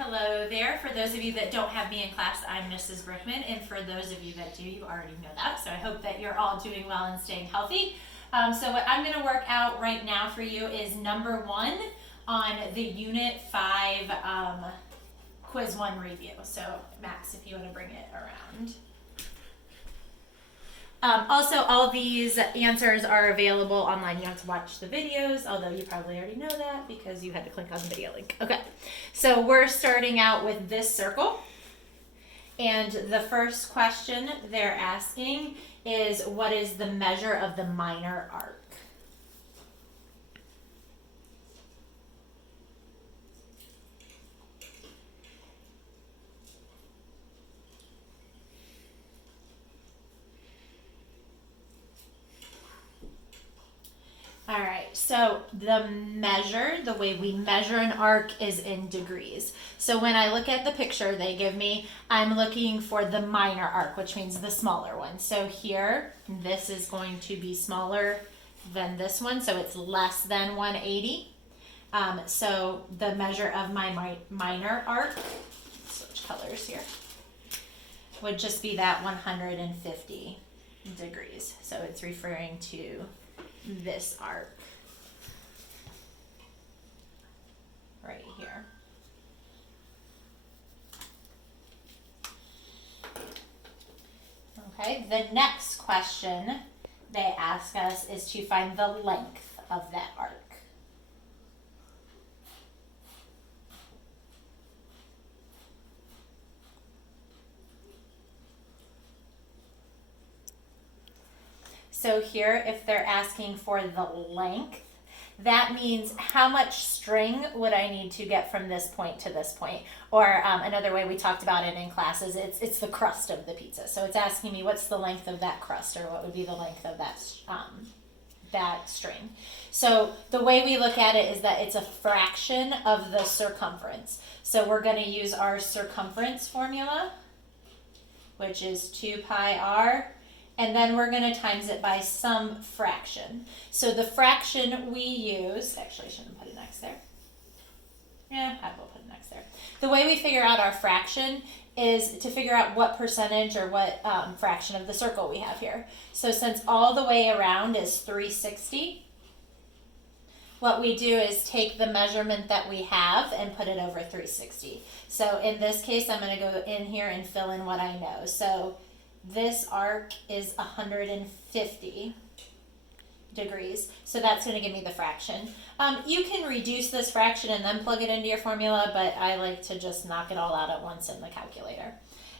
hello there. For those of you that don't have me in class, I'm Mrs. Brickman, and for those of you that do, you already know that. So I hope that you're all doing well and staying healthy. So what I'm going to work out right now for you is number 1 on the Unit 5 Quiz 1 review. So Max, if you want to bring it around. Also, all these answers are available online. You don't have to watch the videos, although you probably already know that because you had to click on the video link. Okay, so we're starting out with this circle. And the first question they're asking is, what is the measure of the minor arc? All right, so the way we measure an arc is in degrees. So when I look at the picture they give me, I'm looking for the minor arc, which means the smaller one. So here, this is going to be smaller than this one, so it's less than 180. So the measure of my minor arc, switch colors here, would just be that 150 degrees. So it's referring to this arc right here. Okay, the next question they ask us is to find the length of that arc. So here, if they're asking for the length, that means how much string would I need to get from this point to this point? Or another way we talked about it in class is it's the crust of the pizza. So it's asking me what's the length of that crust, or what would be the length of that string. So the way we look at it is that it's a fraction of the circumference. So we're going to use our circumference formula, which is 2 pi r. And then we're going to times it by some fraction. So the fraction we use, actually I shouldn't put an X there. Yeah, I will put an X there. The way we figure out our fraction is to figure out what percentage or what fraction of the circle we have here. So since all the way around is 360, what we do is take the measurement that we have and put it over 360. So in this case, I'm going to go in here and fill in what I know. So this arc is 150 degrees, so that's going to give me the fraction. You can reduce this fraction and then plug it into your formula, but I like to just knock it all out at once in the calculator.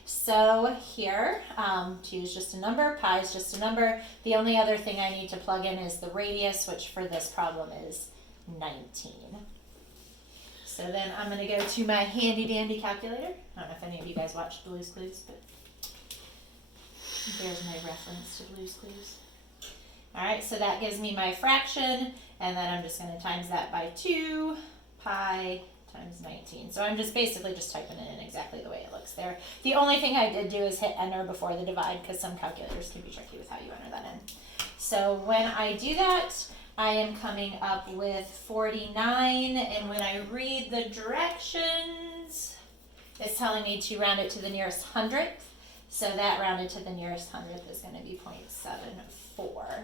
So here, 2 is just a number, pi is just a number. The only other thing I need to plug in is the radius, which for this problem is 19. So then I'm going to go to my handy dandy calculator. I don't know if any of you guys watched Blue's Clues, but there's my reference to Blue's Clues. All right, so that gives me my fraction, and then I'm just going to times that by 2 pi times 19. So I'm just basically just typing it in exactly the way it looks there. The only thing I did do is hit enter before the divide, because some calculators can be tricky with how you enter that in. So when I do that, I am coming up with 49, and when I read the directions, it's telling me to round it to the nearest hundredth. So that rounded to the nearest hundredth is going to be 0.74.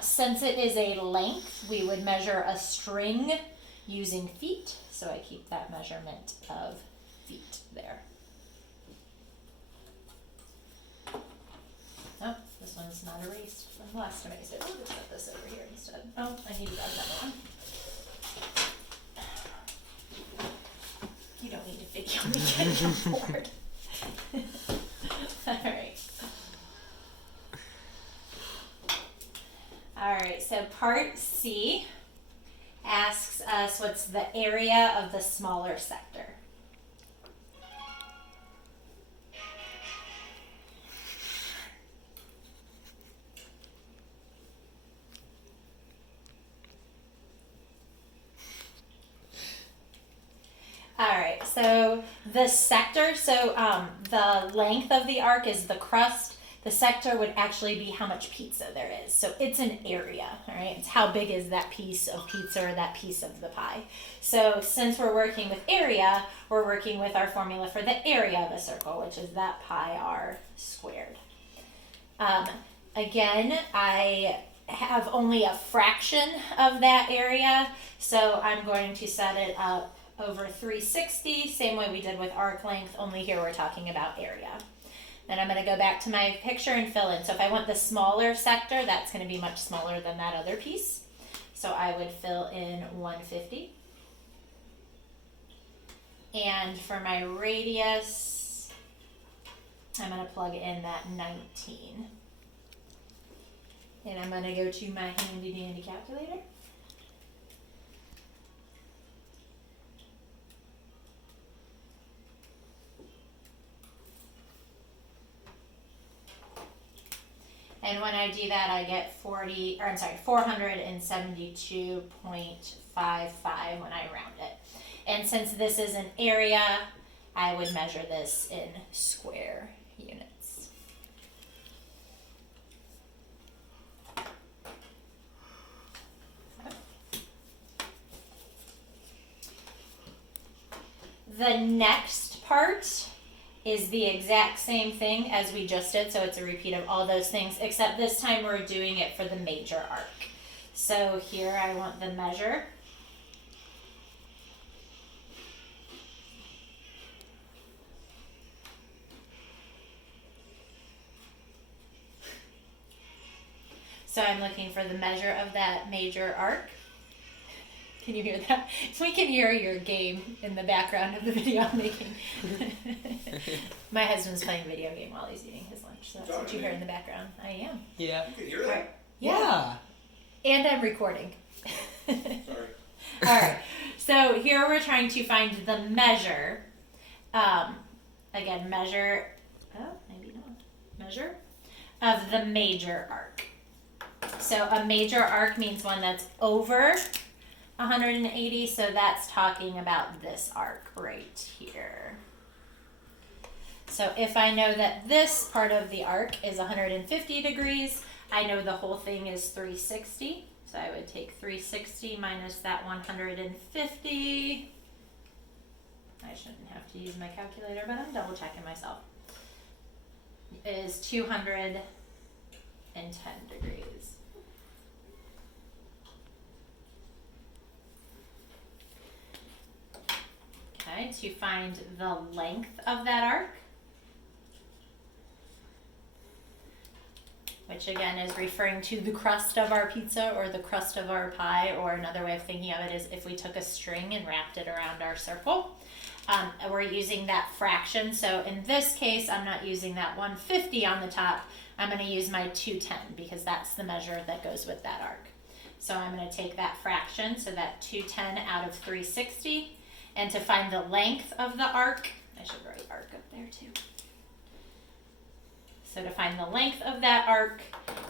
Since it is a length, we would measure a string using feet. So I keep that measurement of feet there. Oh, this one's not erased from the last time I used it. I'll just set this over here instead. Oh, I need to grab another one. You don't need to video me getting bored. All right, so part C asks us what's the area of the smaller sector. All right, so the sector, the length of the arc is the crust. The sector would actually be how much pizza there is. So it's an area, all right? It's how big is that piece of pizza or that piece of the pie. So since we're working with area, we're working with our formula for the area of a circle, which is that pi r squared. Again, I have only a fraction of that area, so I'm going to set it up over 360, same way we did with arc length, only here we're talking about area. Then I'm going to go back to my picture and fill in. So if I want the smaller sector, that's going to be much smaller than that other piece. So I would fill in 150. And for my radius, I'm going to plug in that 19. And I'm going to go to my handy dandy calculator. And when I do that, I get 472.55 when I round it. And since this is an area, I would measure this in square units. The next part is the exact same thing as we just did, so it's a repeat of all those things, except this time we're doing it for the major arc. So here I want the measure. So I'm looking for the measure of that major arc. Can you hear that? We can hear your game in the background of the video I'm making. My husband's playing a video game while he's eating his lunch, so that's what you hear in the background. I am. Yeah. You can hear that? Yeah. And I'm recording. Sorry. All right. So here we're trying to find the measure. Again, measure. Oh, maybe not. Measure of the major arc. So a major arc means one that's over 180, so that's talking about this arc right here. So if I know that this part of the arc is 150 degrees, I know the whole thing is 360. So I would take 360 minus that 150. I shouldn't have to use my calculator, but I'm double checking myself. Is 210 degrees. Okay, to find the length of that arc, which again is referring to the crust of our pizza or the crust of our pie, or another way of thinking of it is if we took a string and wrapped it around our circle. We're using that fraction, so in this case I'm not using that 150 on the top, I'm going to use my 210 because that's the measure that goes with that arc. So I'm going to take that fraction, so that 210 out of 360. And to find the length of the arc, I should write arc up there too. So to find the length of that arc,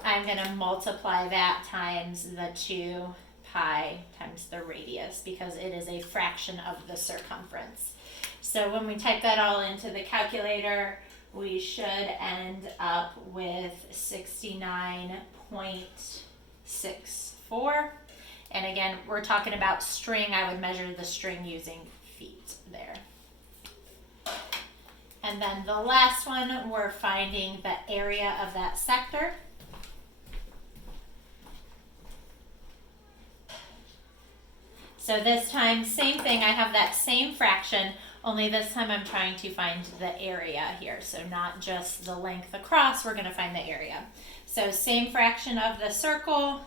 I'm going to multiply that times the 2 pi times the radius because it is a fraction of the circumference. So when we type that all into the calculator, we should end up with 69.64. And again, we're talking about string. I would measure the string using feet there. And then the last one, we're finding the area of that sector. So this time, same thing, I have that same fraction, only this time I'm trying to find the area here. So not just the length across, we're gonna find the area. So same fraction of the circle,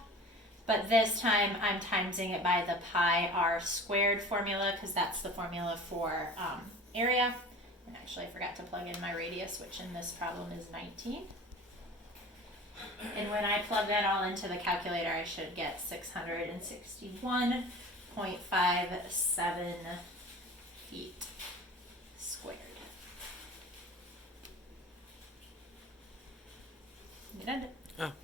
but this time I'm timesing it by the pi r squared formula because that's the formula for area. And actually I forgot to plug in my radius, which in this problem is 19. And when I plug that all into the calculator, I should get 661.57 feet squared. You did it. Oh.